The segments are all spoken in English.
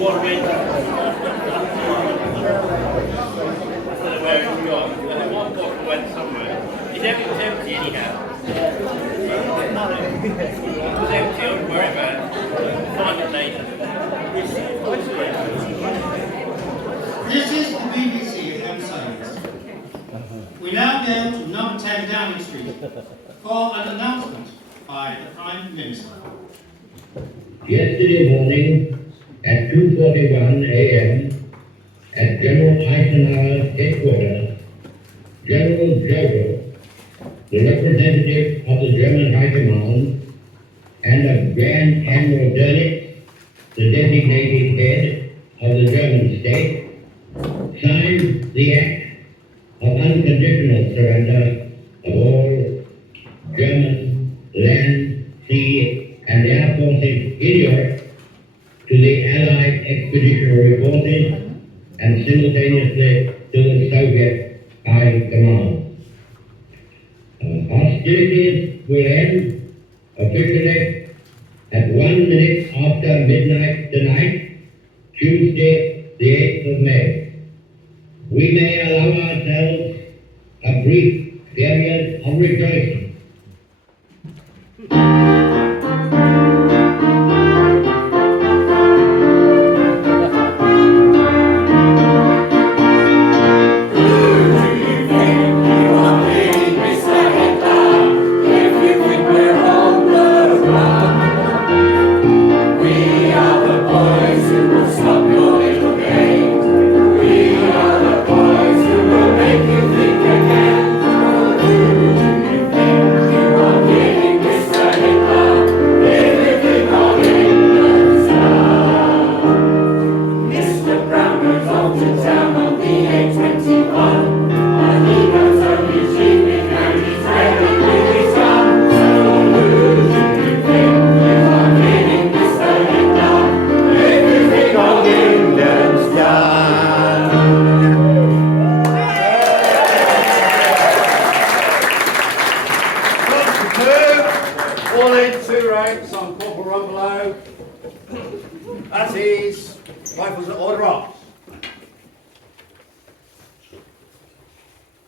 what I mean? Where it's gone. And then one bottle went somewhere. It was empty anyhow. It was empty, I wouldn't worry about it. Find it later. This is the BBC website. We now go to number 10 Downing Street for an announcement by the Prime Minister. Yesterday morning at 2:41 a.m. at General Eisenhower's headquarters, General Jodl, the representative of the German High Command, and of Grand Admiral Dönitz, the designated head of the German state, signed the Act of Unconditional Surrender of all German land, sea, and air forces in Europe to the Allied Expeditionary Forces and simultaneously to the Soviet High Command. Hostilities will end officially at 1 minute after midnight tonight, Tuesday, the 8th of May. We may allow ourselves a brief period of rejoicing.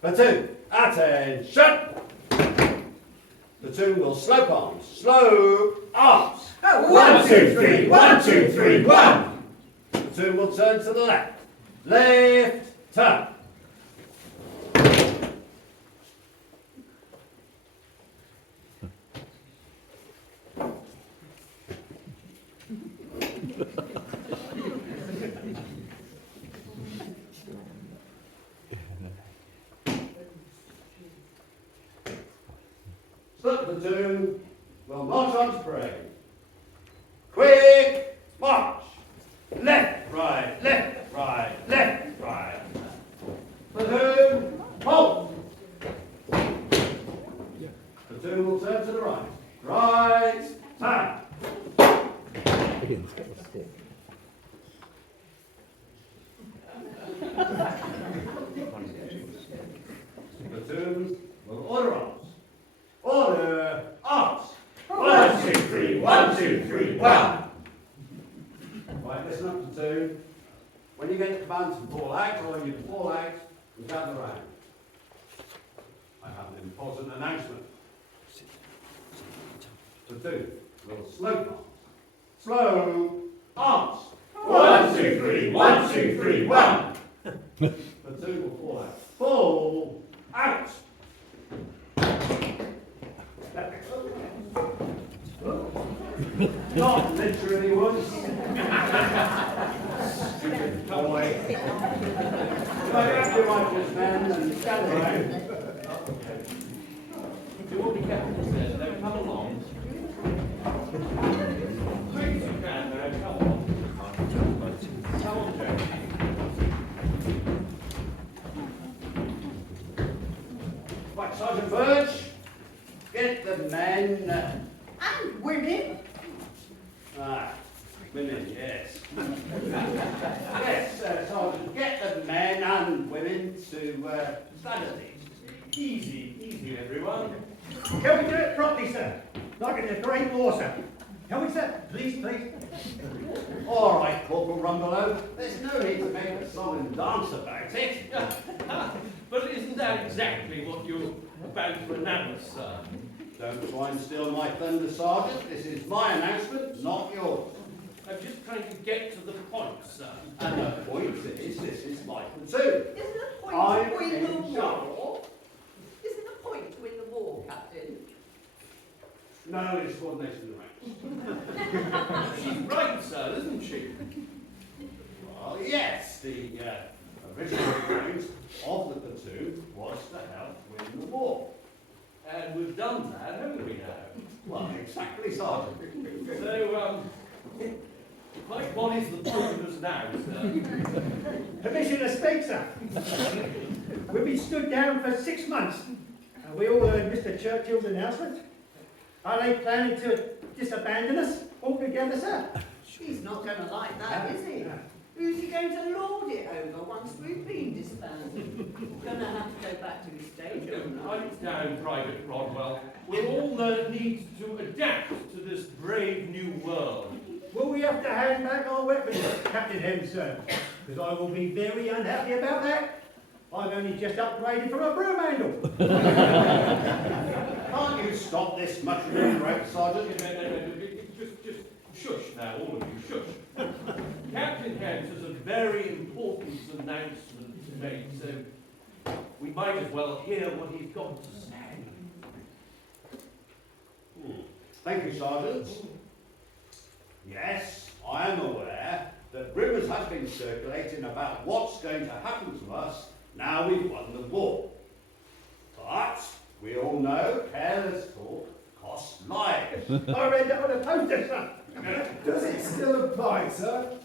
Platoon, attention! Platoon will slope arms, slow arms. 1, 2, 3, 1, 2, 3, 1. Platoon will turn to the left, left, turn. Platoon will march on to parade. Quick march! Left, right, left, right, left, right. Platoon, halt! Platoon will turn to the right. Right, turn. Platoon will order arms. Order, arms! 1, 2, 3, 1, 2, 3, 1. Right, listen up, platoon. When you get the command to fall out, or you fall out, you gather round. I have an important announcement. Platoon will slope arms. Slow arms! 1, 2, 3, 1, 2, 3, 1. Platoon will fall out. Fall out! Not literally once. Come away. Grab your rifles, men, and stand around. You will be careful, sir. Don't come along. Quick as you can, though. Come on. Come on, Joe. Right, Sergeant Birch, get the men. And women. Ah, women, yes. Yes, Sergeant, get the men and women to stand at these. Easy, easy, everyone. Can we do it properly, sir? Like in the Great War, sir? Can we, sir? Please. All right, Corporal Rumbelow, there's no need to make a song and dance about it. But isn't that exactly what you're about to announce, sir? Don't try and steal my thunder, Sergeant. This is my announcement, not yours. I'm just trying to get to the point, sir. And the point is, this is my platoon. Isn't the point I'm to win in the charge. war? Isn't the point to win the war, Captain? No, it's coordination of the ranks. She's right, sir, isn't she? Well, yes, the original point of the platoon was to help win the war. And we've done that, haven't we now? Well, exactly, Sergeant. So, what is the point of us now, sir? Permission to speak, sir. We've been stood down for 6 months. And we all heard Mr. Churchill's announcement. Are they planning to disabandon us altogether, sir? He's not going to like that, is he? Who's he going to lord it over once we've been disbanded? Going to have to go back to his stage, aren't I? Pipe down, Private Rodwell. We're all need to adapt to this brave new world. Will we have to hand back our weapons, Captain Henson? Because I will be very unhappy about that. I've only just upgraded from a broom handle. Can't you stop this muttering right, Sergeant? Just shush now, all of you, shush. Captain Hens has a very important announcement to make, so we might as well hear what he's got to say. Thank you, Sergeant. Yes, I am aware that rumours have been circulating about what's going to happen to us now we've won the war. But we all know careless talk costs lives. I read that on a poster, sir. Does it still apply, sir?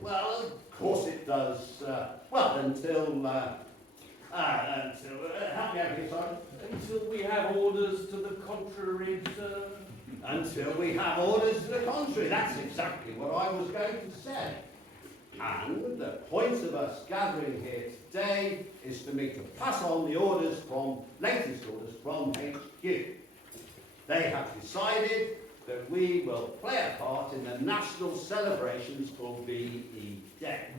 Well, of course it does. Until help me out here, Sergeant. Until we have orders to the contrary, sir. Until we have orders to the contrary. That's exactly what I was going to say. And the point of us gathering here today is for me to pass on the latest orders from HQ. They have decided that we will play a part in the national celebrations for VE Day.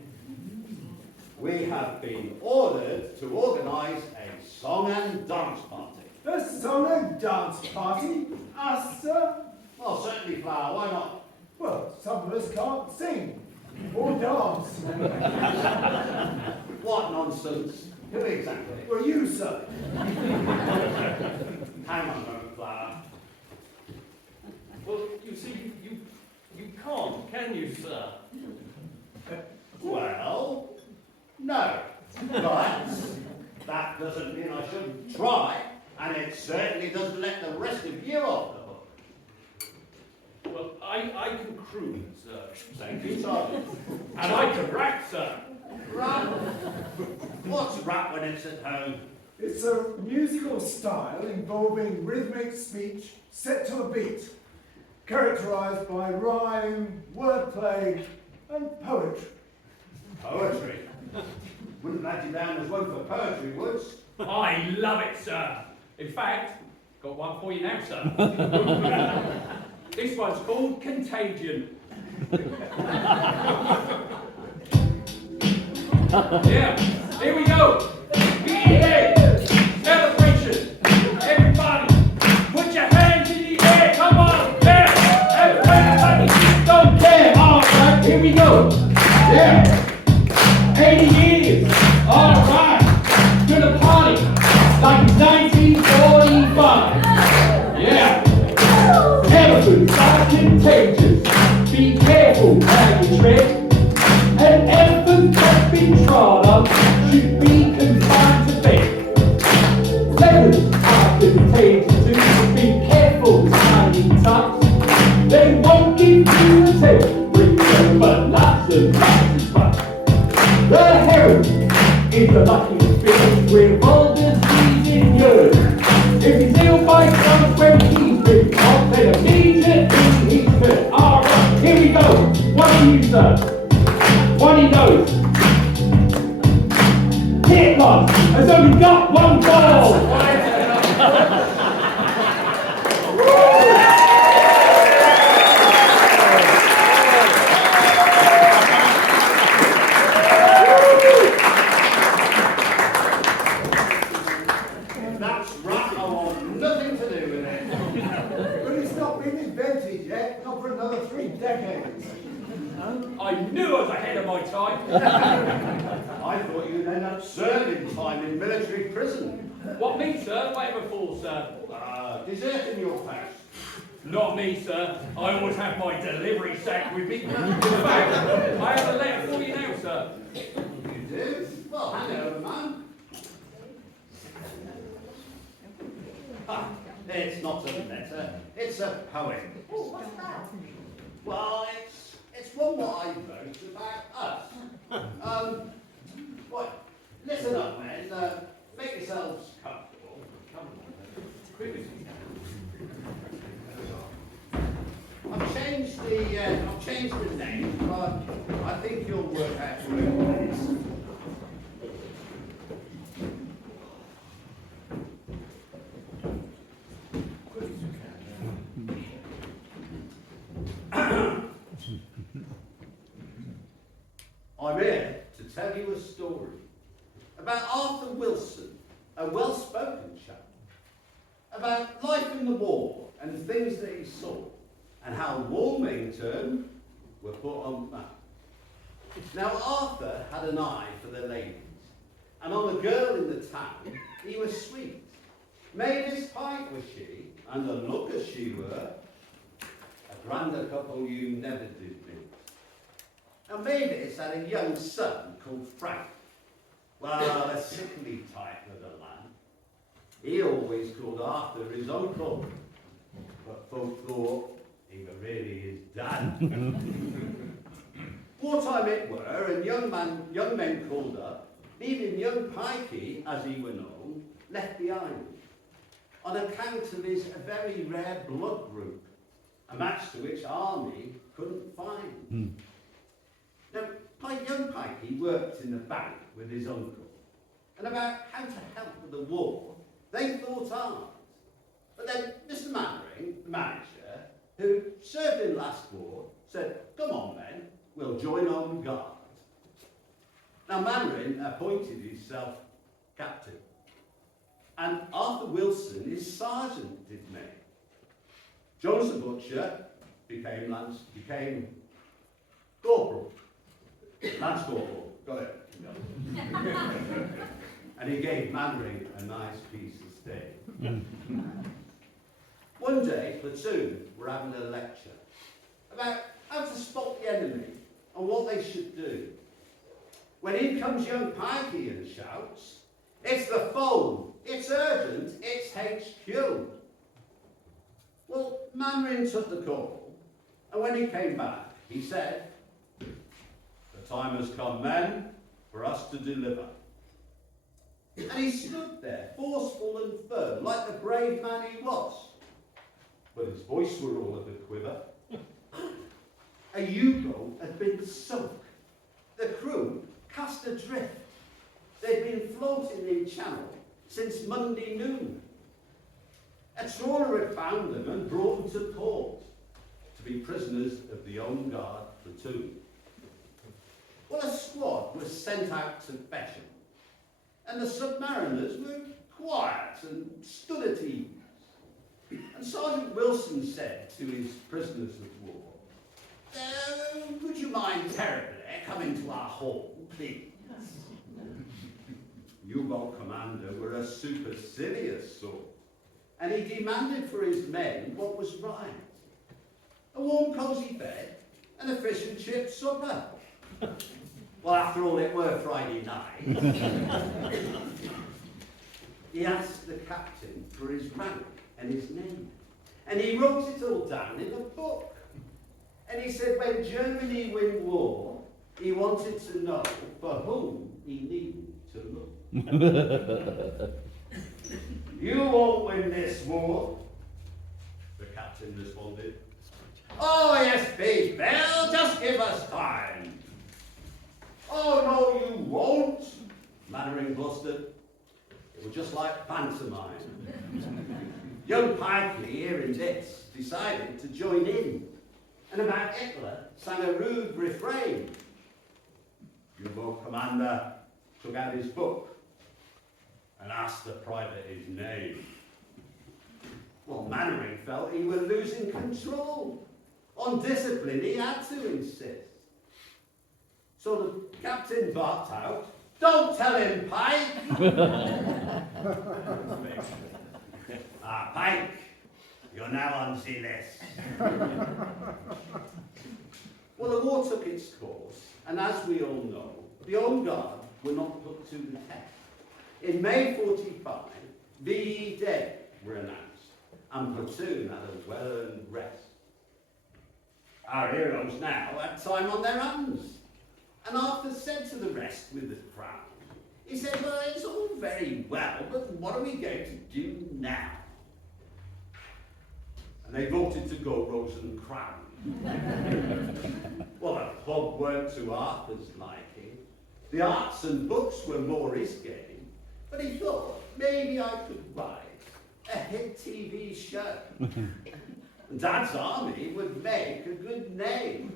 We have been ordered to organise a song and dance party. A song and dance party? Us, sir? Well, certainly, Flower, why not? Well, some of us can't sing or dance. What nonsense. Who exactly? Well, you, sir. Hang on a moment, Flower. Well, you see, you can't, can you, sir? Well, no. But that doesn't mean I shouldn't try, and it certainly doesn't let the rest of you off the hook. Well, I can croon, sir. Thank you, Sergeant. And I can rap, sir. Rap? What's rap when it's at home? It's a musical style involving rhythmic speech set to a beat, characterised by rhyme, wordplay, and poetry. Poetry? Wouldn't let you down as one for poetry, Woods. I love it, sir. In fact, got one for you now, sir. This one's called Contagion. Yeah, here we go. VE celebration. Everybody, put your hands in the air. Come on, yeah. Everybody, don't care. All right, here we go. Yeah. 80 years. All right. To the party like 1945. Yeah. Elephants are contagious. Be careful how you tread. An elephant that's been trod on should be confined to bed. Leopards are contagious too. Be careful how you touch. They won't give you a tail. Bring them but lots of fun. The heron is the luckiest fish with all disease in yours. If he's ill by chance when he's been caught, then immediately he's hurt. Alright, here we go. What do you, sir? What he knows? Hitler has only got one ball! decades. I knew I was ahead of my time. I thought you'd end up serving time in military prison. What me, sir? Whatever for, sir? Deserting your post. Not me, sir. I always have my delivery sack with me. In fact, I have a letter for you now, sir. You do? Well, hand it over, man. Ah, it's not a letter, it's a poem. Oh, what's that? Well, it's one what I wrote about us. Right, listen up, men. Make yourselves comfortable. Come on. I've changed the name, but I think you'll work out who it is. I'm here to tell you a story about Arthur Wilson, a well-spoken chap, about life in the war and things that he saw, and how Warmington were put on the map. Now Arthur had an eye for the ladies, and on a girl in the town he was sweet. Mavis Pike was she, and the look as she were, a grander couple you never did meet. Now Mavis had a young son called Frank. Well, a sickly type of the lad. He always called Arthur his uncle, but folk thought he were really his dad. Wartime it were, and young men called up, leaving young Pikey, as he were known, left behind, on account of his very rare blood group, a match to which army couldn't find. Now, my young Pikey worked in the bank with his uncle, and about how to help with the war, they thought hard. But then Mr. Mannering, the manager, who served in last war, said, "Come on, men, we'll join on guard." Now Mannering appointed himself captain, and Arthur Wilson his sergeant did make. Jones the butcher became corporal. Lance corporal, got it. And he gave Mannering a nice piece of steak. One day, platoon were having a lecture about how to spot the enemy and what they should do. When in comes young Pikey and shouts, "It's the foe, it's urgent, it's HQ." Well, Mannering took the call, and when he came back, he said, "The time has come, men, for us to deliver." And he stood there, forceful and firm, like the brave man he was. But his voice were all of a quiver. A U-boat had been sunk. The crew cast adrift. They'd been floating in channel since Monday noon. A trawler had found them and brought them to port to be prisoners of the Home Guard platoon. Well, a squad was sent out to fetch them, and the submariners were quiet and stood at ease. And Sergeant Wilson said to his prisoners of war, "Would you mind terribly coming to our hall, please?" U-boat commander were a supercilious sort, and he demanded for his men what was right. A warm, cosy bed and a fish and chip supper. Well, after all, it were Friday night. He asked the captain for his rank and his name, and he wrote it all down in a book. And he said when Germany win war, he wanted to know for whom he needed to look. "You won't win this war," the captain responded. "Oh yes, Big Bell, just give us time." "Oh no, you won't," Mannering blustered. It was just like pantomime. Young Pikey, hearing this, decided to join in, and about Hitler sang a rude refrain. U-boat commander took out his book and asked the private his name. Well, Mannering felt he was losing control. On discipline he had to insist. So the captain barked out, "Don't tell him, Pike!" "Ah, Pike, you're now on the list." Well, the war took its course, and as we all know, the Home Guard were not put to the test. In May 45, VE Day were announced, and platoon had a well-earned rest. Our heroes now had time on their hands, and Arthur said to the rest with a frown, he said, "Well, it's all very well, but what are we going to do now?" And they voted to go Rose and Crown. Well, the pub weren't to Arthur's liking. The arts and books were more his game, but he thought maybe I could write a hit TV show. Dad's Army would make a good name.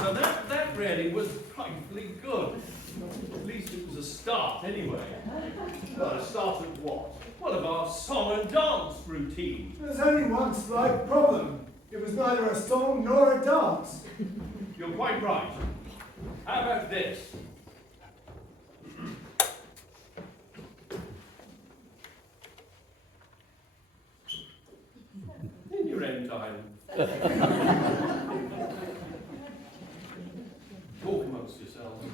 So that really was frightfully good. At least it was a start, anyway. Well, a start of what? What of our song and dance routine? There's only one slight problem. It was neither a song nor a dance. You're quite right. How about this? In your own time. Talk amongst yourselves.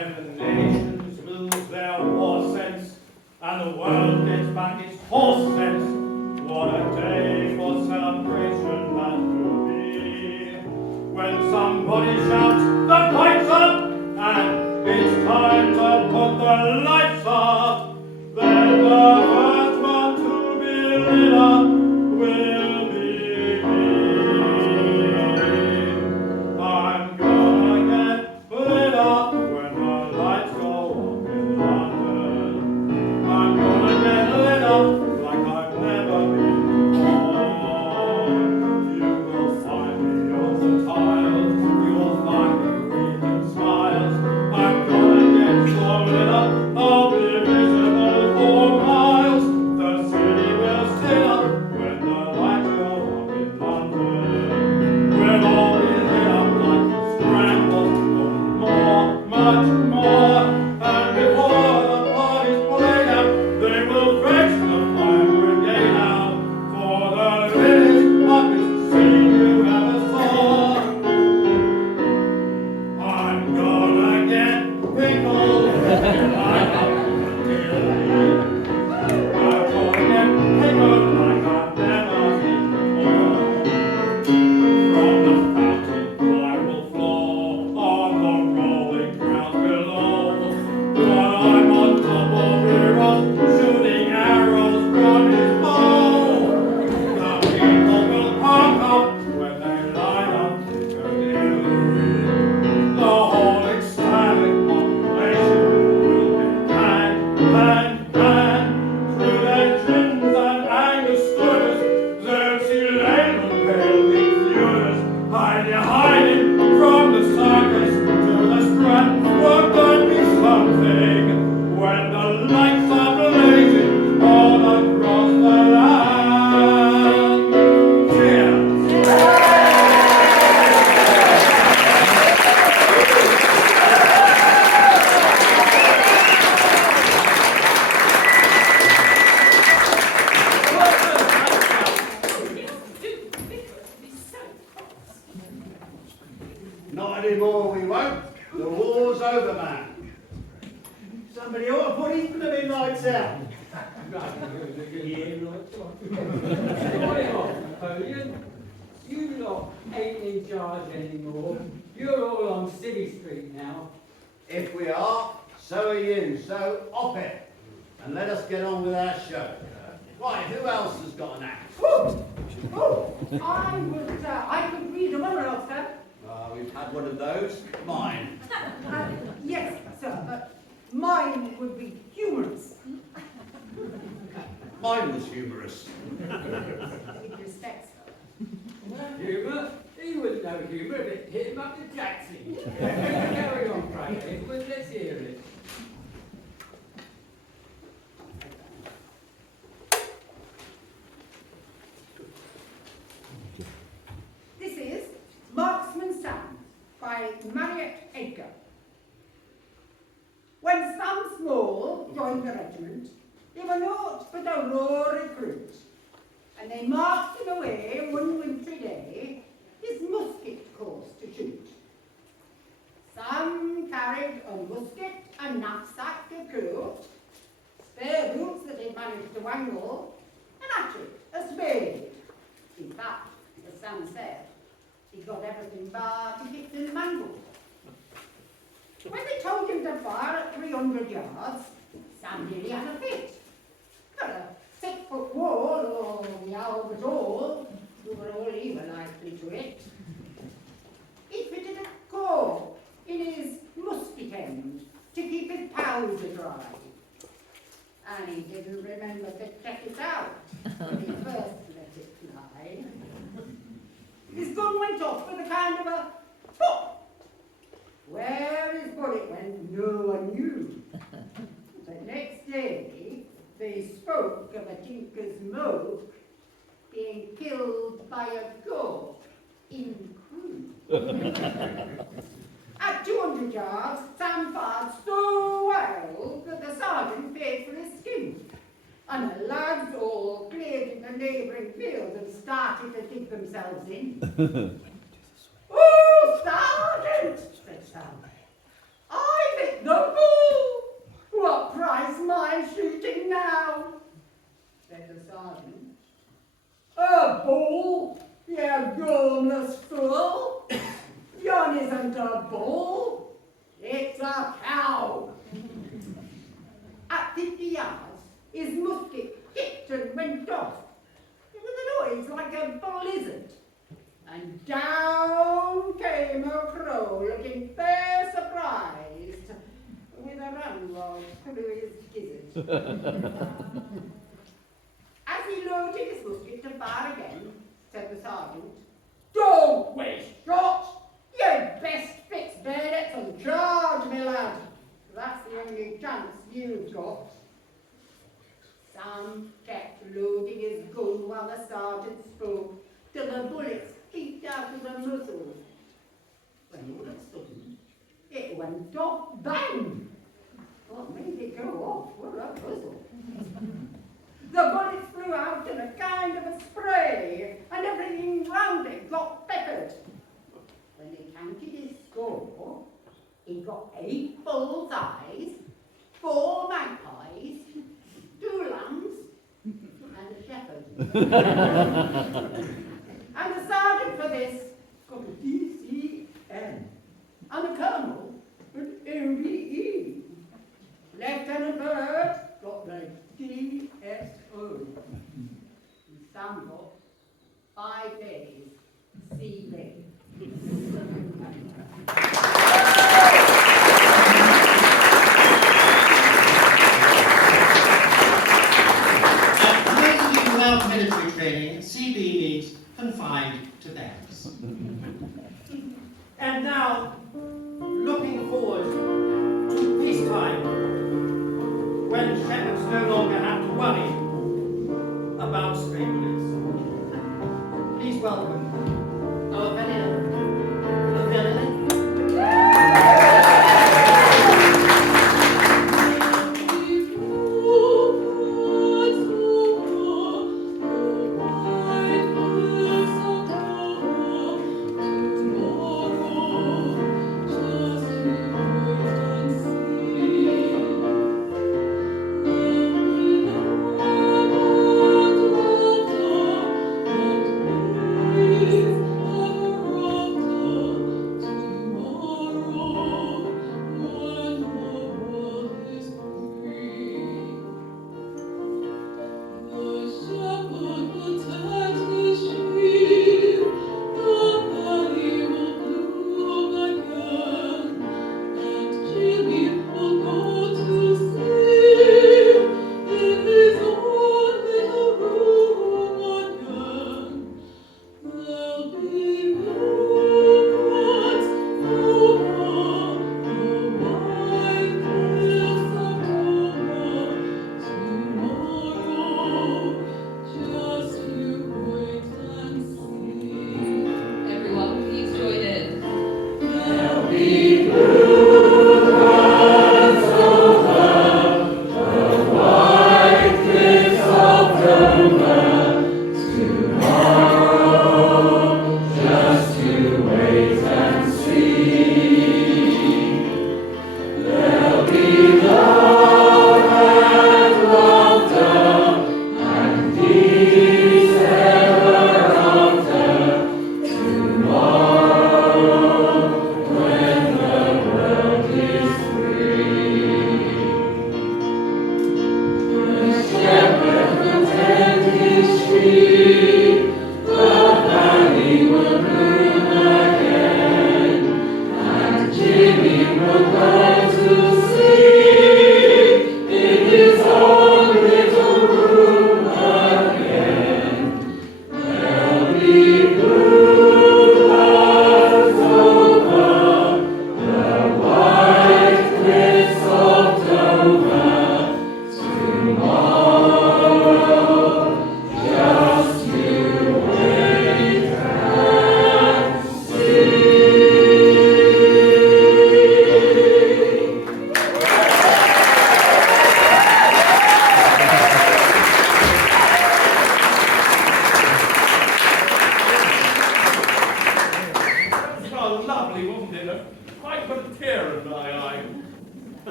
when the nations lose their war sense and the world gets back its horse sense. What a day for celebration that will be, when somebody shouts, the pipes up, and it's time to put the lights up. Then the first one to be lit up will be me. I'm gonna get lit up when the lights go up in London. I'm gonna get lit up like I've never been before. You will find me on the tiles, you'll find me breathing smiles. I'm gonna get so lit up, I'll be visible for miles. The city will sit up when the lights go up in London. We'll all be lit up like a scramble, more, much more. And before the party's played out, they will fetch the fire brigade out for the littest, buckest scene you ever saw. I'm gonna get pickled like a dilly. I'm gonna get pickled like I've never been before. From the fountain I will flow on the rolling ground below. While I'm on top of heroes, shooting arrows from his bow. The people will park up when they line up Piccadilly. The whole ecstatic population will be pan, through their gins and Angosturas. They'll see laymen pale confused, hiding from the circus to the Strand. Won't there be something when the lights are blazing all across the land? Cheers! Not anymore, we won't. The war's over, man. Somebody ought to put these blooming lights out. Right on, Napoleon. You lot ain't in charge anymore. You're all on City Street now. If we are, so are you. So op it, and let us get on with our show. Right, who else has got an act? I could read a monologue, sir. We've had one of those. Mine. Yes, sir. Mine would be humorous. Mine was humorous. With respect, sir. Humour? He wouldn't know humour if it hit him up the taxi. Carry on, Frank Edward, let's hear it. This is Marksman's Son by Margaret Catchpole. When Sam Small joined the regiment, they were naught but a raw recruit, and they marched him away one wintry day, his musket course to shoot. Sam carried a musket, a knapsack of crew, spare boots that he'd managed to wangle, an hatchet, a spade. In fact, as Sam said, he got everything bar to hit and mangle. When they told him to fire at 300 yards, Sam nearly had a fit. But a 6-foot wall, or the owl was all, we were all even likely to it. He fitted a core in his musket end to keep his powder dry. And he didn't remember to check it out when he first let it fly. His gun went off with a kind of a pop. Where his bullet went, no one knew. But next day, they spoke of a tinker's moke being killed by a goat in crew. At 200 yards, Sam fired so well that the sergeant paid for his skin. And the lads all cleared in the neighbouring field and started to dig themselves in. Oh, Sergeant, said Sam, I think those bull, it's a cow. At 50 yards, his musket kicked and went off. It was a noise like a blizzard. And down came a crow, looking fair surprised, with a ramrod through his gizzard. As he loaded his musket to fire again, said the sergeant, "Don't waste shots! You'd best fix bayonets and charge, me lad. That's the only chance you've got." Sam kept loading his gun while the sergeant spoke, till the bullets peeped out of the muzzle. When all of a sudden, it went off bang! What made it go off? What a puzzle. The bullets flew out in a kind of a spray, and everything round it got peppered. When he counted his score, he got 8 bull's eyes, 4 magpies, 2 lambs, and a shepherd. And the sergeant for this got a DCN, and the colonel an OBE. Lieutenant Bird got the DSO. And Sam got 5 days CB. Without military training, CB means confined to barracks. And now, looking forward to peacetime, when shepherds no longer have to worry about stray bullets. Please welcome our villain, the villain.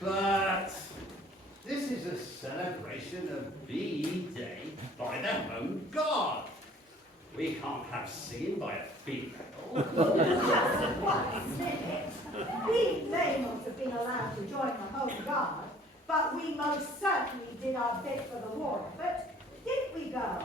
But this is a celebration of VE Day by the Home Guard. We can't have singing by a female. Just one minute. We may not have been allowed to join the Home Guard, but we most certainly did our bit for the war effort, didn't we, girls?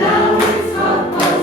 Now it's half past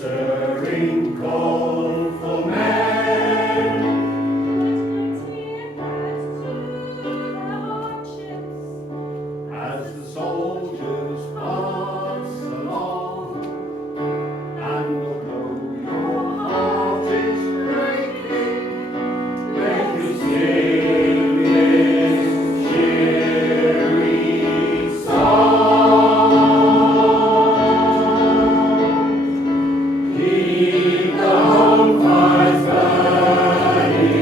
stirring call for men. As the soldiers pass along, and although your heart is breaking, let me sing this cheery song. Keep the home fires burning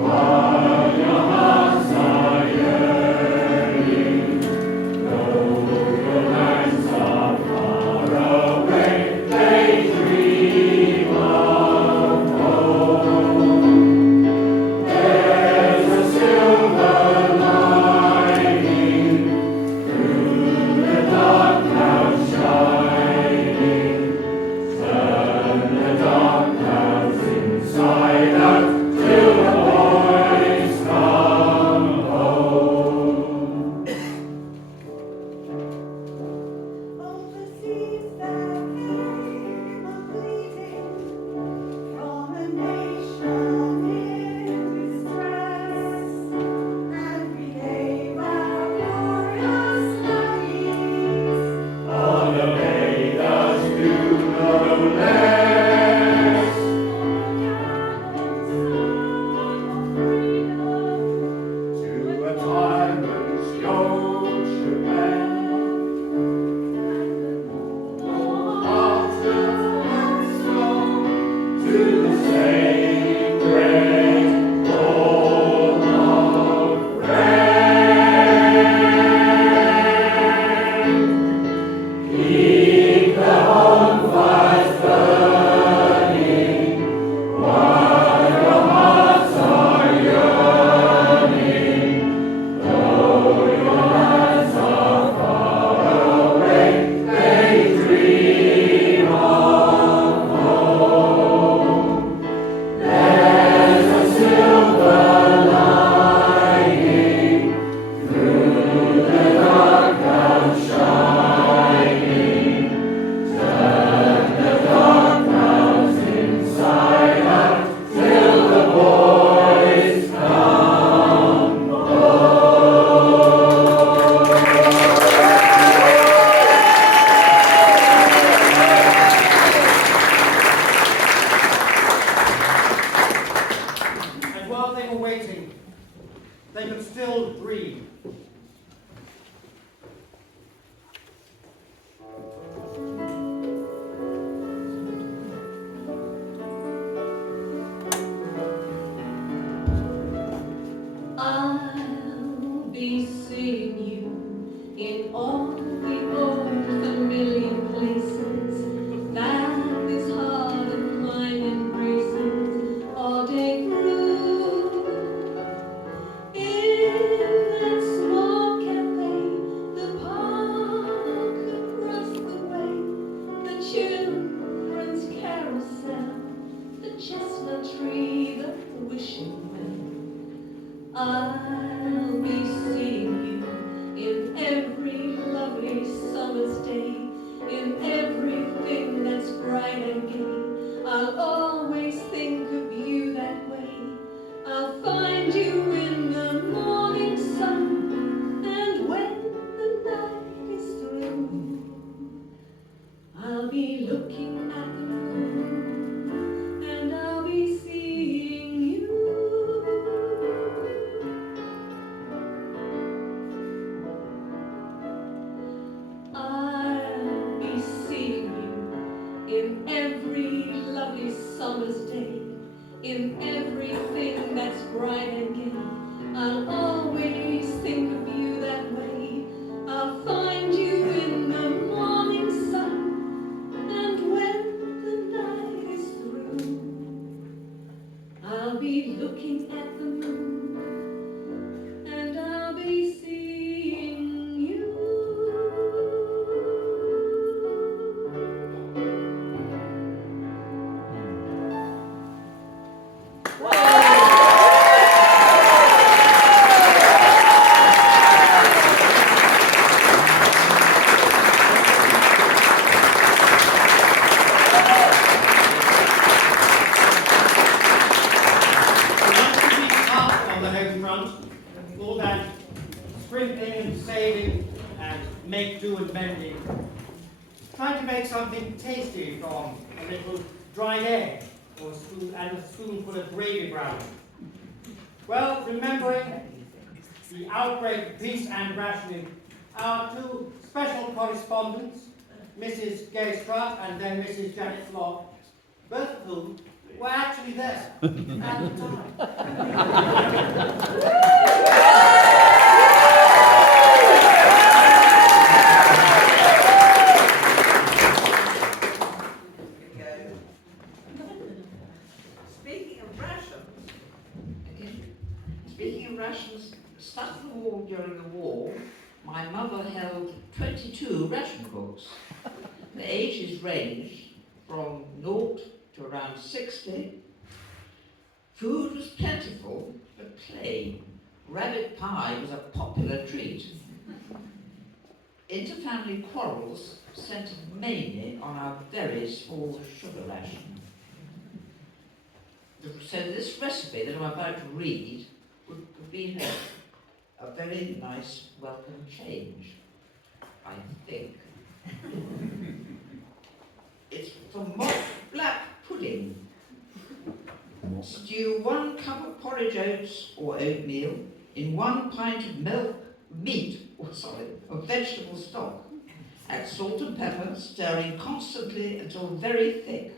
while your hearts are yearning. Though your lands are far away, they dream of home. There's a silver lining through the dark clouds shining. Turn the dark clouds inside out till the boys come home. Overseas there came a pleading from a nation in distress, and we gave our glorious lives. Honor made us do no less. To a tyrant's yoke after and slow to the sacred call of friend. Keep the home fires burning while your hearts are yearning. Though your lands are far away, they dream of home. There's a silver lining through the dark clouds shining. Turn the dark clouds inside out till the boys come home. And while they were waiting, they could still dream. I'll be seeing you in all the old familiar places. That is hard to find embraces all day through. In that small cafe, the park across the way, the children's carousel, the chestnut tree, the wishing well. I'll be seeing you in every lovely summer's day, in everything that's bright and gay. I'll always think of you that way. I'll find you in the morning sun, and when the night is through, I'll be looking at the moon, and I'll be seeing you. I'll be seeing you in every lovely summer's day, in everything that's bright and gay. I'll always think of you that way. I'll find you in the morning sun, and when mending, trying to make something tasty from a little dried egg or a spoonful of gravy brown. Well, remembering the outbreak of peace and rationing, our two special correspondents, Mrs. Gay Strutt and then Mrs. Janet Flock, both of whom were actually there at the time. Speaking of rations, stuck in the wall during the war, my mother held 22 ration cooks. The ages ranged from 0 to around 60. Food was plentiful, but plain. Rabbit pie was a popular treat. Interfamily quarrels centred mainly on our very small sugar ration. So this recipe that I'm about to read would have been a very nice welcome change, I think. It's for mock black pudding. Stew 1 cup of porridge oats or oatmeal in 1 pint of of vegetable stock. Add salt and pepper, stirring constantly until very thick.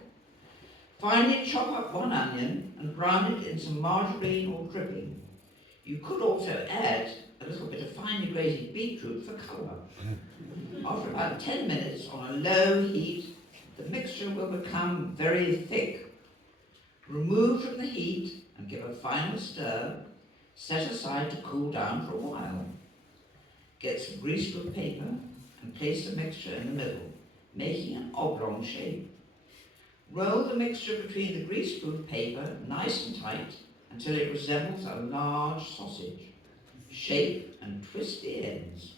Finally chop up 1 onion and brown it in some margarine or dripping. You could also add a little bit of finely grated beetroot for colour. After about 10 minutes on a low heat, the mixture will become very thick. Remove from the heat and give a final stir. Set aside to cool down for a while. Get some greaseproof paper and place the mixture in the middle, making an oblong shape. Roll the mixture between the greaseproof paper nice and tight until it resembles a large sausage. Shape and twist the ends.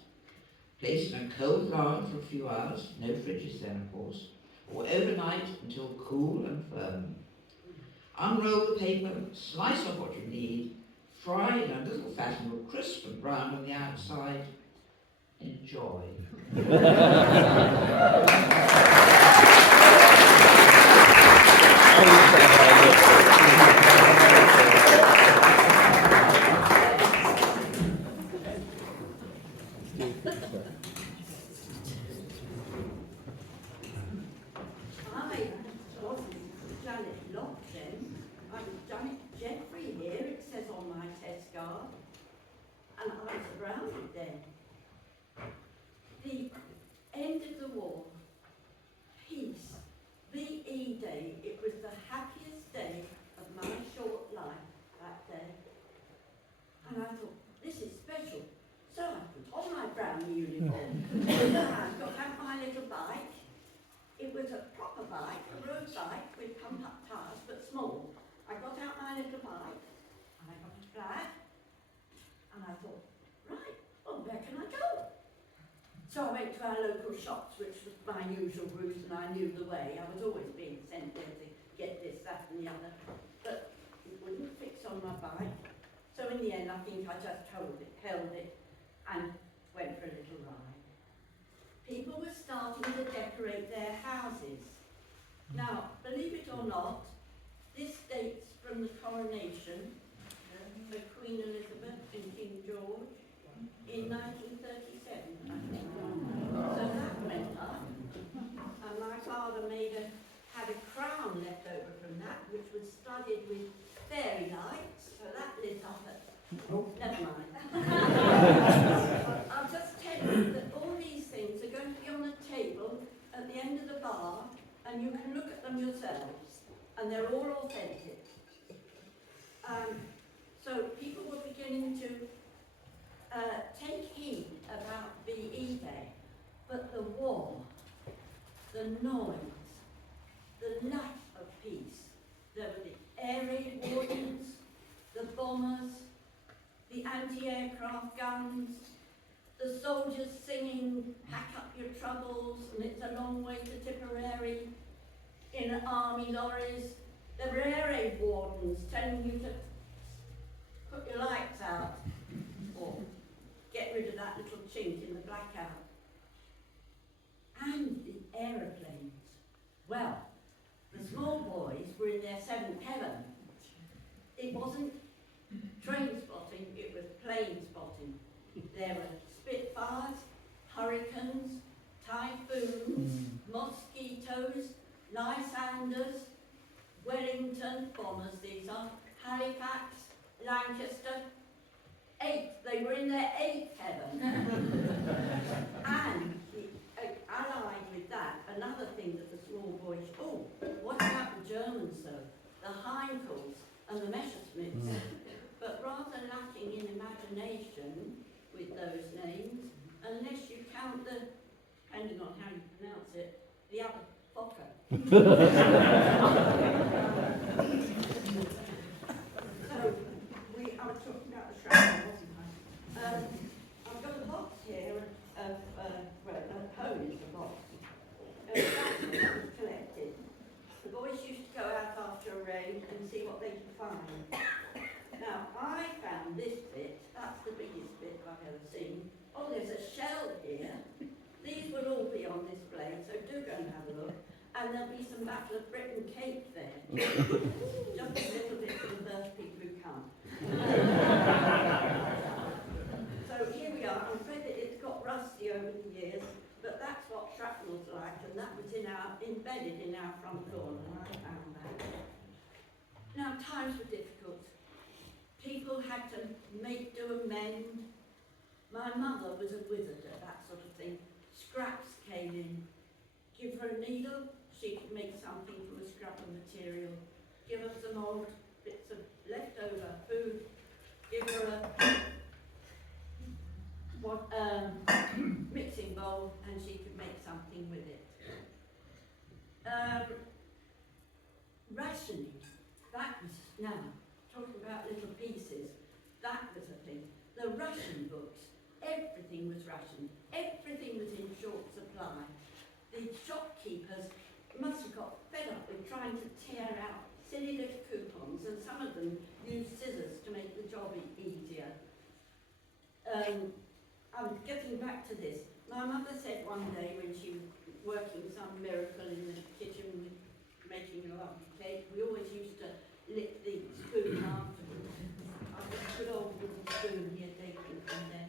Place in a cold lard for a few hours, no fridges then of course, or overnight until cool and firm. Unroll the paper, slice off what you need, fry in a little fat until crisp and brown on the outside. Enjoy. So I went to our local shops, which was my usual route, and I knew the way. I was always being sent there to get this, that and the other. But it wouldn't fix on my bike. So in the end, I think I just held it and went for a little ride. People were starting to decorate their houses. Now, believe it or not, this dates from the coronation of Queen Elizabeth and King George in 1937, I think. So that went up, and my father had a crown left over from that, which was studded with fairy lights, so that lit up at, oh, never mind. I'll just tell you that all these things are going to be on the table at the end of the bar, and you can look at them yourselves, and they're all authentic. So people were beginning to take heed about VE Day, but the war, the noise, the lack of peace, there were the air raid wardens, the bombers, the anti-aircraft guns, the soldiers singing, pack up your troubles, and it's a long way to Tipperary, in army lorries. There were air raid wardens telling you to put your lights out, or get rid of that little chink in the blackout. aeroplanes. Well, the small boys were in their seventh heaven. It wasn't train spotting, it was plane spotting. There were Spitfires, hurricanes, typhoons, mosquitoes, Lysanders, Wellington bombers, these are, Halifax, Lancaster. 8, they were in their 8th heaven. And allied with that, another thing that the small boys, oh, what about the Germans though? The Heinkels and the Messerschmitts. But rather lacking in imagination with those names, unless you count the, depending on how you pronounce it, the other Fokker. So, I was talking about the shrapnel, wasn't I? I've got a box here of, well, a home is a box, of shrapnel that was collected. The boys used to go out after a raid and see what they could find. Now, I found this bit, that's the biggest bit I've ever seen. Oh, there's a shell here. These will all be on display, so do go and have a look. And there'll be some Battle of Britain cake there. Just a little bit for the first people who come. So here we are. I'm afraid that it's got rusty over the years, but that's what shrapnel's like, and that was embedded in our front lawn, and I found that. Now, times were difficult. People had to make do amend. My mother was a wizard at that sort of thing. Scraps came in. Give her a needle, she could make something from a scrap of material. Give her some old bits of leftover food. Give her a mixing bowl, and she could make something with it. Rationing, that was, now, talking about little pieces, that was a thing. The ration books, everything was rationed. Everything was in short supply. The shopkeepers must have got fed up with trying to tear out silly little coupons, and some of them used scissors to make the job easier. I'm getting back to this. My mother said one day when she was working some miracle in the kitchen with making a lovely cake, we always used to lick the spoon afterwards. I had a good old wooden spoon here taken from there.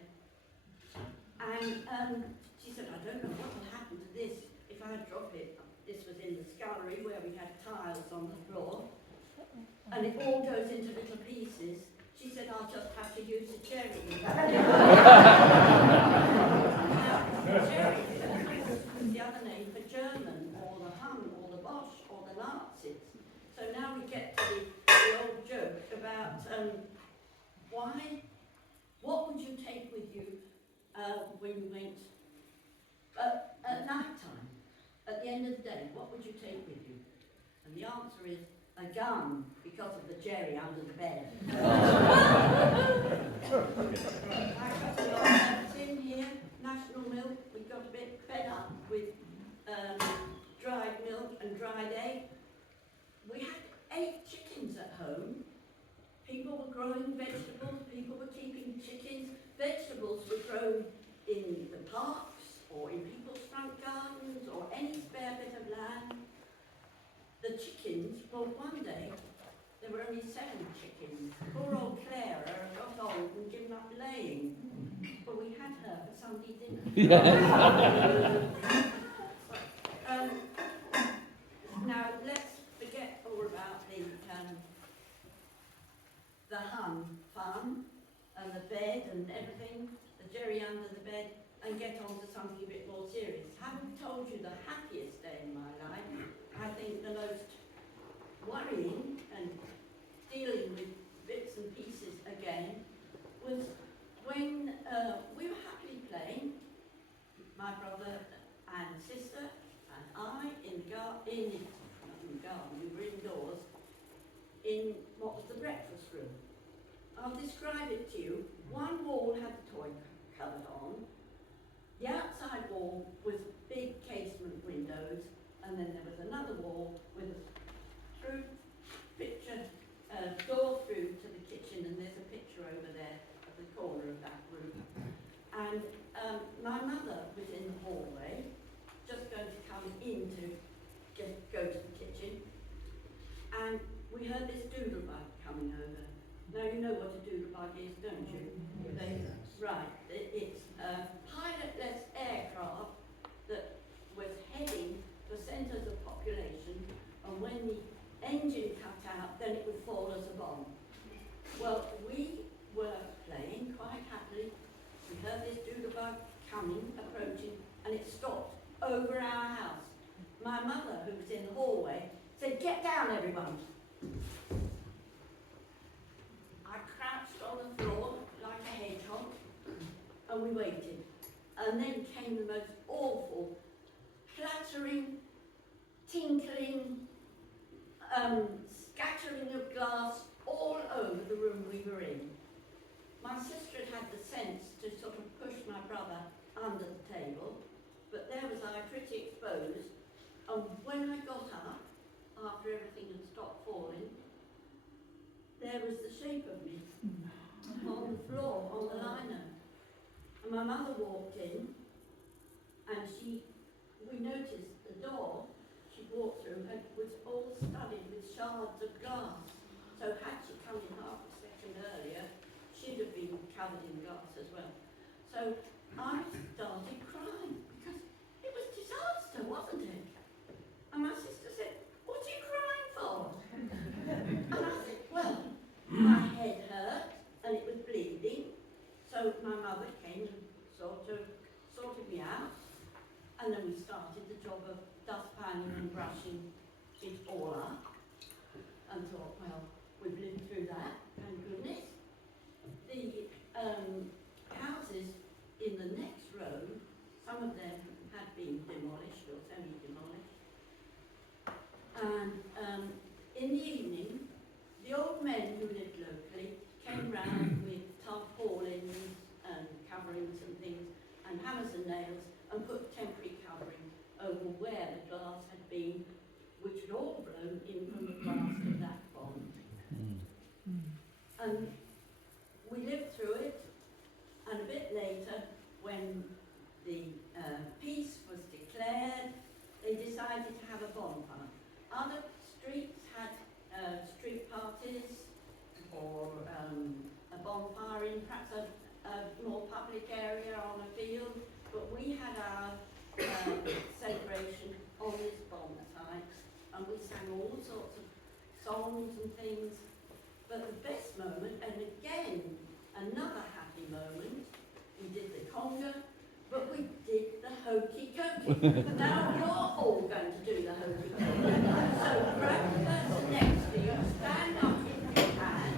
And she said, I don't know what will happen to this if I drop it. This was in the scullery where we had tiles on the floor. And it all goes into little pieces. She said, I'll just have to use a cherry. Cherry was the other name for German, or the Hun, or the Bosch, or the Nazis. So now we get to the old joke about what would you take with you when you went at night time, at the end of the day, what would you take with you? And the answer is a gun, because of the jerry under the bed. I've got the old tin here, National Milk. We got a bit fed up with dried milk and dried egg. We had 8 chickens at home. People were growing vegetables, people were keeping chickens. Vegetables were grown in the parks or in people's front gardens or any spare bit of land. The chickens, well, one day there were only 7 chickens. Poor old Clara got old and given up laying. But we had her for Sunday dinner. Now let's forget all about the Hun fun and the bed and everything, the jerry under the bed, and get on to something a bit more serious. Having told you the happiest day in my life, I think the most worrying and dealing with bits and pieces again was when we were happily playing, my brother and sister and I in the garden, we were indoors, in what was the breakfast room. I'll describe it to you. One wall had the toy cupboard on. The outside wall was big casement windows, and then there was another wall with a door through to the kitchen, and there's a picture over there at the corner of that room. And my mother was in the hallway, just going to come we heard this doodlebug coming over. Now you know what a doodlebug is, don't you? Right, it's a pilotless aircraft that was heading for centres of population, and when the engine cut out, then it would fall as a bomb. Well, we were playing quite happily. We heard this doodlebug coming, approaching, and it stopped over our house. My mother, who was in the hallway, said, "Get down, everyone." I crouched on the floor like a hedgehog, and we waited. And then came the most awful, clattering, tinkling, scattering of glass all over the room we were in. My sister had the sense to sort of push my brother under the table, but there was I pretty exposed, and when I got up, after everything had stopped falling, there was the shape of me on the floor, on the lino. And my mother walked in, and we noticed the door she walked through was all studded with shards of glass. So had she come in half a second earlier, she'd have been covered in glass as well. So I started crying, because it was disaster, wasn't it? And my sister said, "What are you crying for?" And I said, "Well, my head hurt and it was bleeding." So my mother came and sorted me out, and then we started the job of dustpanning and brushing it all up, and thought, well, we've lived through that, thank goodness. The houses in the next row, some of them had been demolished or semi-demolished, and in the evening, the old men who lived locally came round with tarpaulins and coverings and things, and hammers and nails, and put temporary covering over where the glass had been, which had all blown in from the blast of that bomb. And we lived through it, and a bit later, when the peace was declared, they decided to have a bonfire. Other streets had street parties, or a bonfire in perhaps a more public area on a field, but we had our celebration on this bomb site, and we sang all sorts of songs and things. But the best moment, and again, another happy moment, we did the conga, but we did the hokey cokey. Now you're all going to do the hokey cokey. So grab the person next to you, stand up in your hand.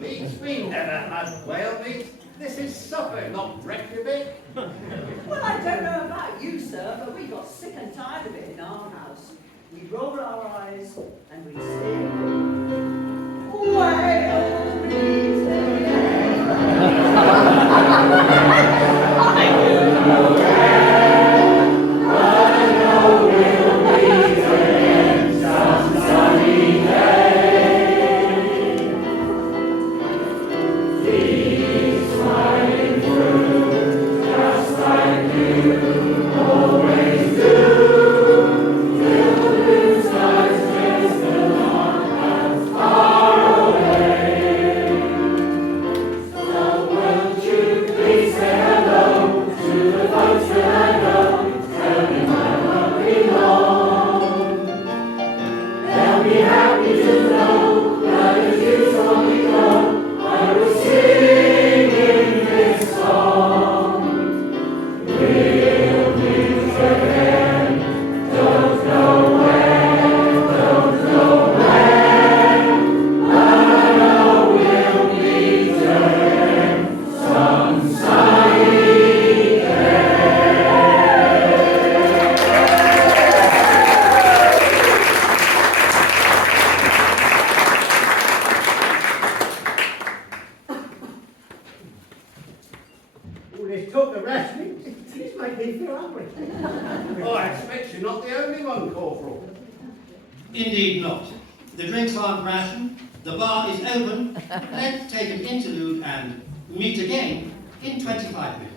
meat. We never had whale meat. This is Suffolk, not Reykjavik. Well, I don't know about you, sir, but we got sick and tired of it in our house. We'd roll our eyes and we'd sing, whale meat All this talk of rationing, it's making me feel hungry. Oh, I expect you're not the only one, Corporal. Indeed not. The drinks aren't rationed, the bar is open. Let's take an interlude and meet again in 25 minutes.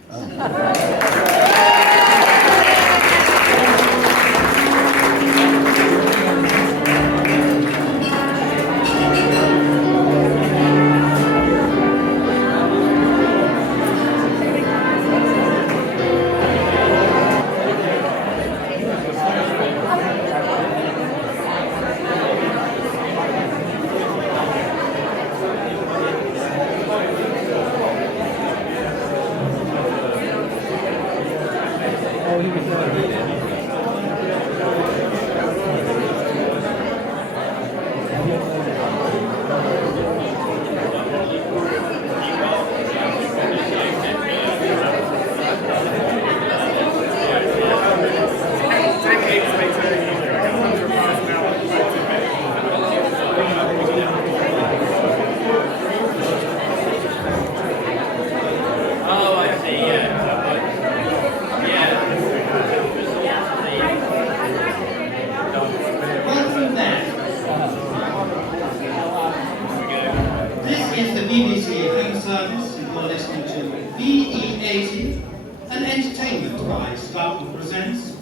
Stutton Presents,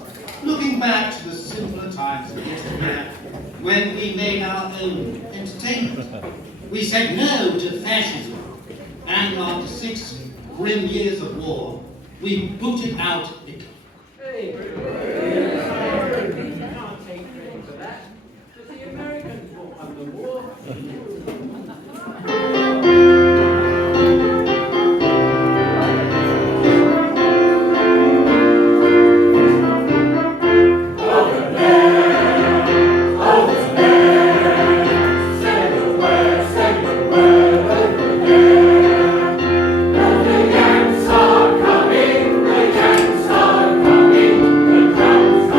looking back to the simpler times of yesteryear when we made our own entertainment. We said no to fascism, and after 6 grim years of war, we booted out Hitler. Hey, you can't take credit for that, because the Americans fought under war. Yanks are coming, the Yanks are coming, the drums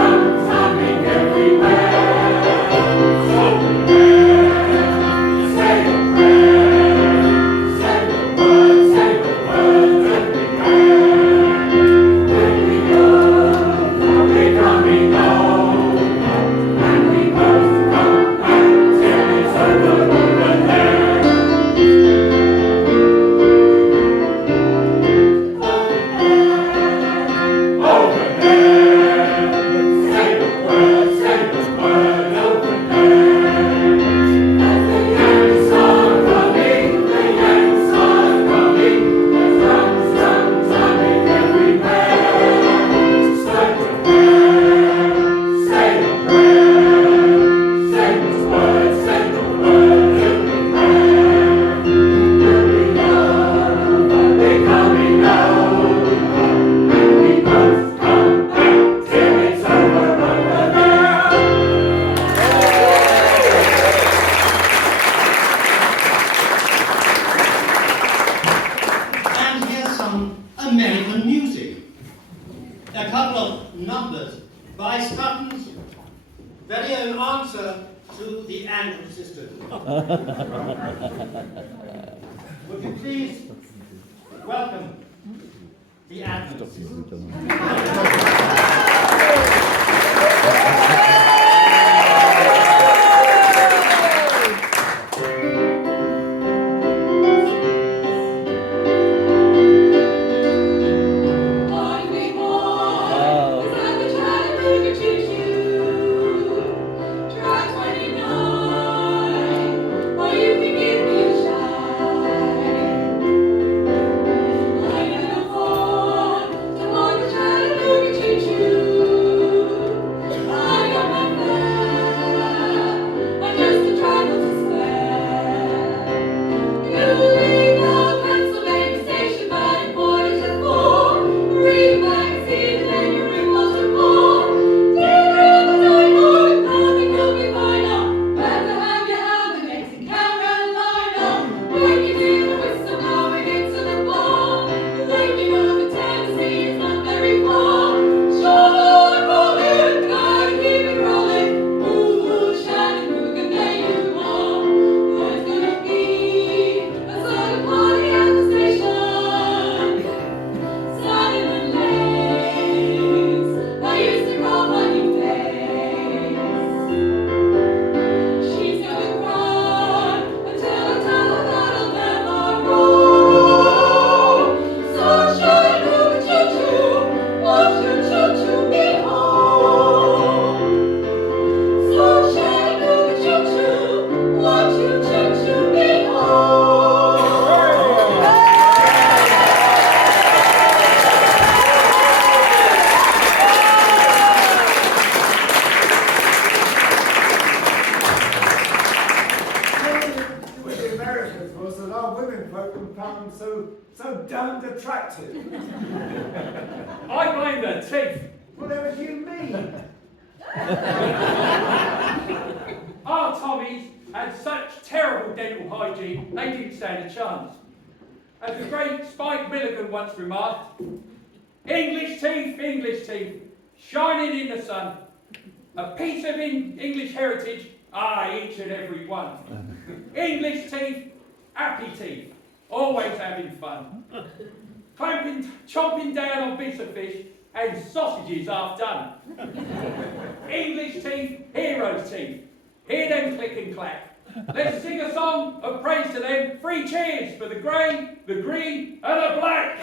a couple of numbers by Stutton's very own answer to the Andrew sisters. Would you please welcome the Adams? So damned attractive. I blame their teeth. Whatever do you mean? Our Tommies had such terrible dental hygiene, they didn't stand a chance. As the great Spike Milligan once remarked, English teeth, shining in the sun. A piece of English heritage, each and every one. English teeth, happy teeth, always having fun. Chomping down on bits of fish and sausages half done. English teeth, heroes' teeth. Hear them click and clack. Let's sing a song of praise to them. 3 cheers for the grey, the green, and the black.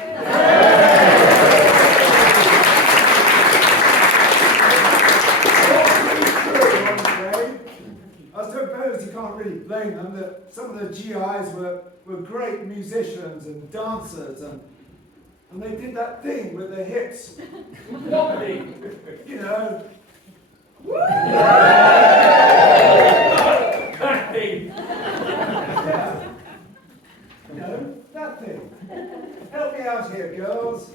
I suppose you can't really blame them that some of the GIs were great musicians and dancers and they did that thing with their hips. What thing? You know. That thing. Yeah. You know, that thing. Help me out here, girls.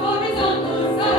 Horizontal side.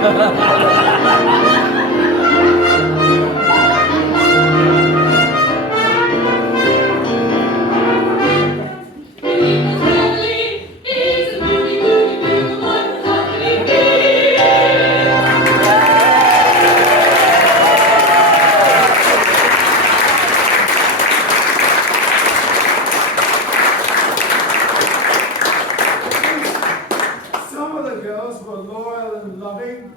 Some of the girls were loyal and loving.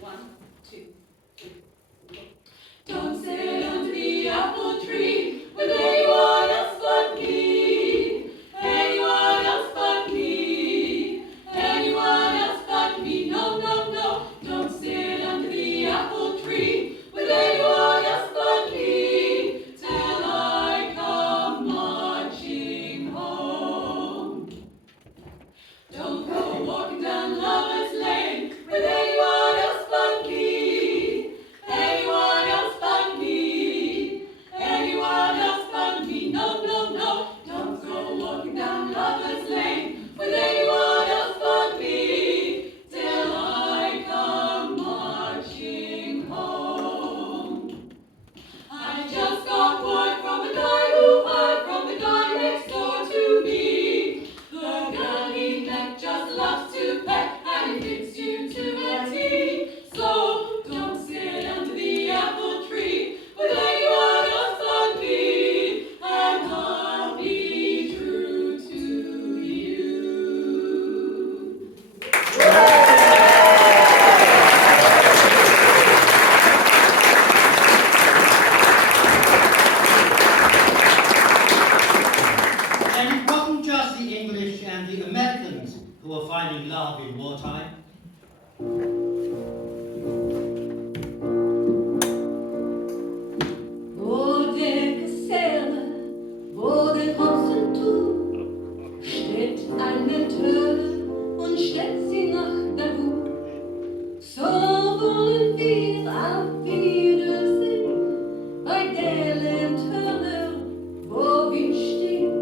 One, two, three. Don't sit under the apple tree with anyone else but me. Anyone else but me. Anyone else but me. No, no, no. Don't sit under the apple tree with anyone else but me till I come marching home. Don't go walking down Lover's Lane with anyone else but me. Anyone else but me. Anyone else but me. No, no, no. Don't go walking down Lover's Lane with anyone else but me till I come marching home. I just got word from a guy who heard from the guy next door to me. The girl he met just loves to peck and he fits you to a T. So don't sit under the apple tree with anyone else but me, and I'll be true to you. And it wasn't just the English and the Americans who were finding love in wartime. Vor der Kaserne, wo der großen Tür steht eine Tür und steht sie nach der Ruhe. So wollen wir auf Wiedersehen bei der Lanterne, wo wir stehen,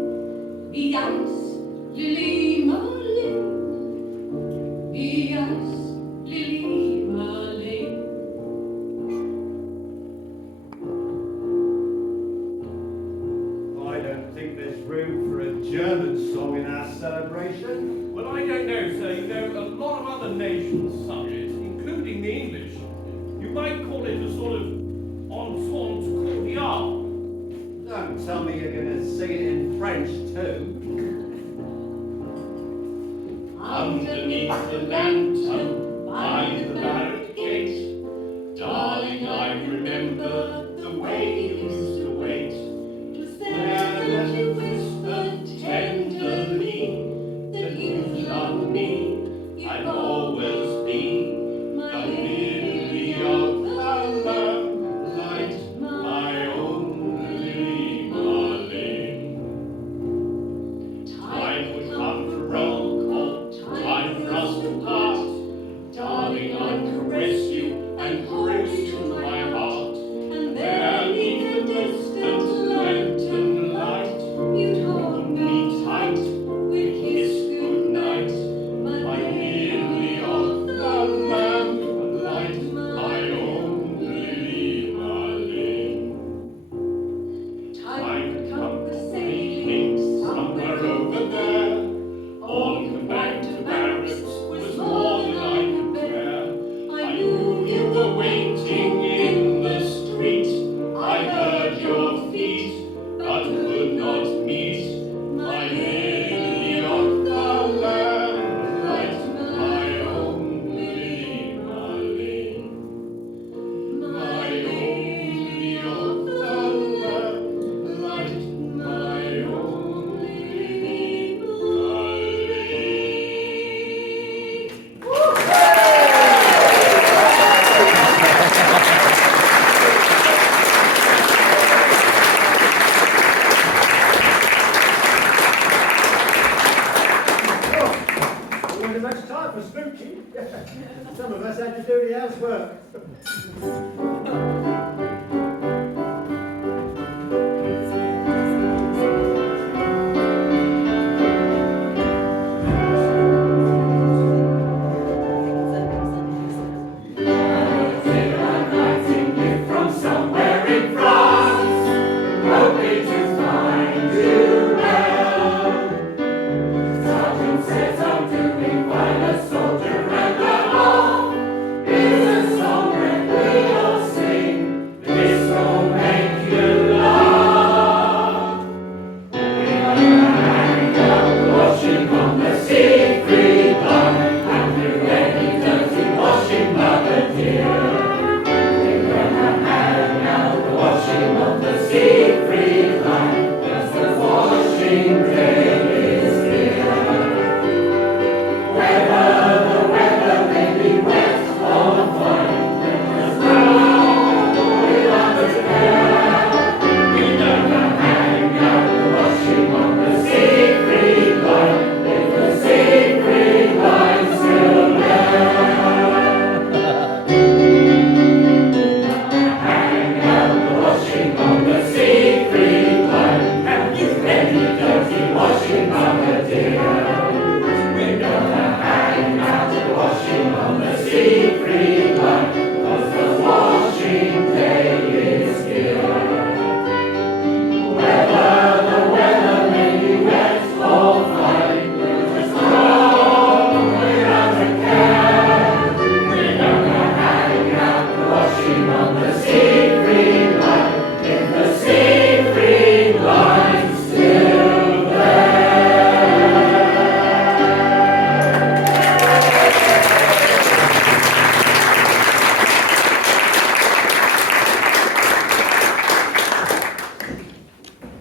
wie Eis, Lili Marleen, wie Eis, Lili Marleen. I don't think there's room for a German song in our celebration. Well, I don't know, sir. You know, a lot of other nations sung it, including the English. You might call it a sort of entente cordiale. Don't tell me you're going to sing it in French too. Underneath the lantern, by the barrack gate, darling, I remember the way you used to wait. Was there that you whispered tenderly that you love me, I'd always be my lily of the lamplight, my own Lily Marleen. Time would come for roll call, time for us to part. Darling, I'd caress you and press you to my heart. And there, neath the distant lantern light, you'd hold me tight, we'd kiss goodnight, my lily of the lamplight, my own Lily Marleen. Time would come for sailing somewhere over there. On the back to barracks was more than I could bear. I knew you were waiting in the street. I heard your feet, but could not meet. My lily of the lamplight, my own Lily Marleen. My lily of the lamplight, my own Lily Marleen. There wasn't much time for spooking. Some of us had to do the housework.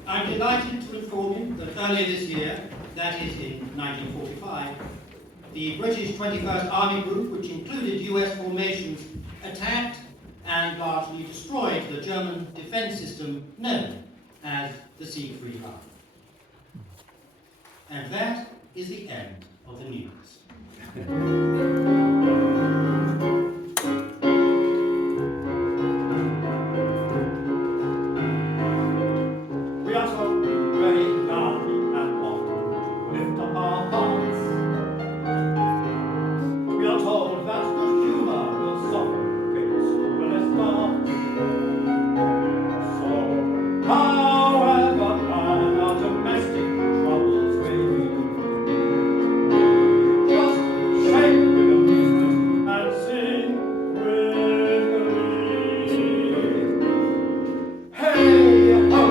I'm delighted to inform you that earlier this year, that is in 1945, the British 21st Army Group, which included US formations, attacked and largely destroyed the German defense system known as the Siegfried Line. And that is the end of the news. We are so very lovely and often lift up our hearts. We are told that good humour will soften against cruelest thoughts. So, however bad our domestic troubles may be, just shake with amusement and sing with glee. Hey ho!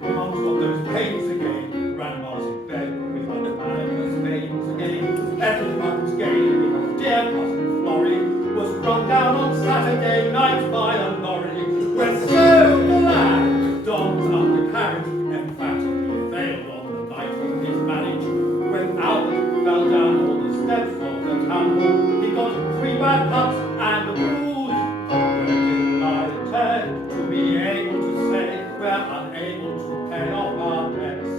Mom's got those pains again. Grandma's in bed with her canvas veins again. Everyone's gay because dear cousin Florrie was run down on Saturday night by a lorry. We're so glad Dom's undercarriage emphatically failed on the night of his marriage. When Albert fell down all the steps of the town hall, he got 3 bad cuts and a bruise. We're delighted to be able to say we're unable to pay off our debts.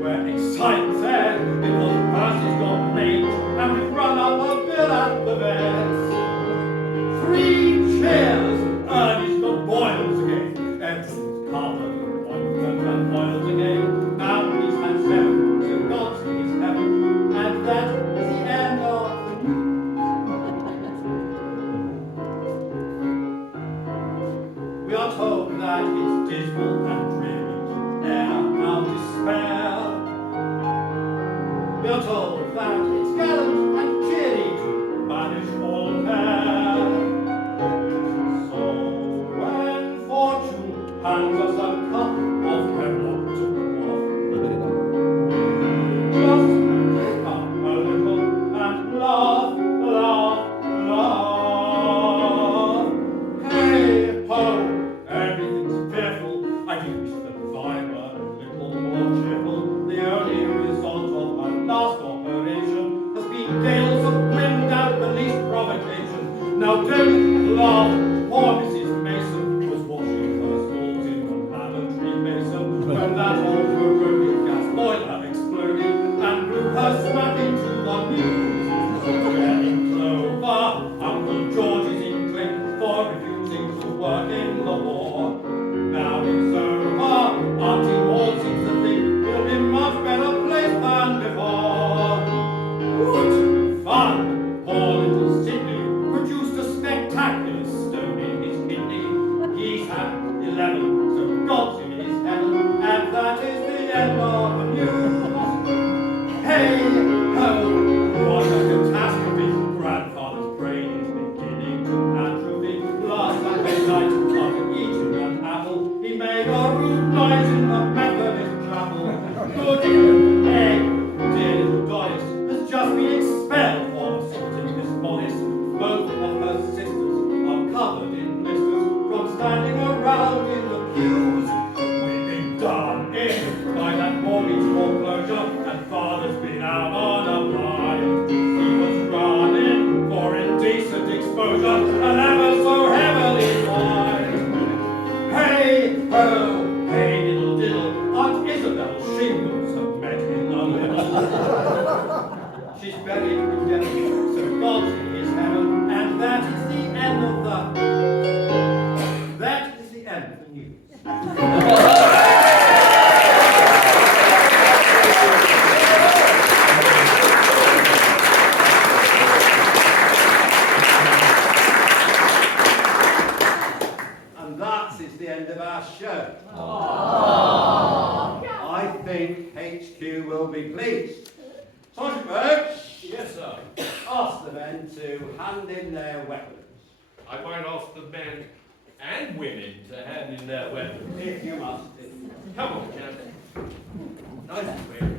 We're excited because Percy's got late and we've run up a bill at the vets. 3 cheers! Ernie's got boils again. Everything's covered with ointment and oils again. Now he's had 7, so God's in his heaven. And that is the end of the news. We are told that it's dismal and dreary to air our despair. We are told that it's gallant and cheery to banish all care. So when fortune hands us a cup of hemlock to quaff, just pick up a little and laugh, laugh, laugh. Hey ho, everything's fearful. I do wish that I were a little more cheerful. The only result of my last operation has been gales of wind at the least provocation. Now don't laugh. Poor Mrs. Mason was washing her stalls in the lavatory basin when that old Veronic gas boiler exploded and blew her smack into the news. Where in Clover, Uncle George is in claim for refusing to work in the war. Now it's over, Auntie Maud seems to think it'll be a much better place than before. Good fun! Poor little Sidney produced a spectacular stone in his kidney. He's had 11, so God's in his heaven, and that is the end of the news. Hey ho! What a catastrophe! Grandfather's brain is beginning to atrophy. Last Sunday night, after eating an apple, he made a rude noise in the Methodist chapel. Good egg! Dear little Doris has just been expelled for assaulting Miss Morris. Both of her sisters are covered in blisters from standing around in the pews. We've been done in by that mortgage foreclosure, and Father's been out on a blind. He was running for indecent exposure and ever so heavily fined. Hey ho, hey diddle diddle, Aunt Isabel's shingles have met in the middle. She's buried with death, so God's in his heaven, and that is the end of the news. HQ will be pleased. Sergeant Burke, Yes, sir. ask the men to hand in their weapons. I might ask the men and women to hand in their weapons. If you must. Come on, Captain. Nice and quick.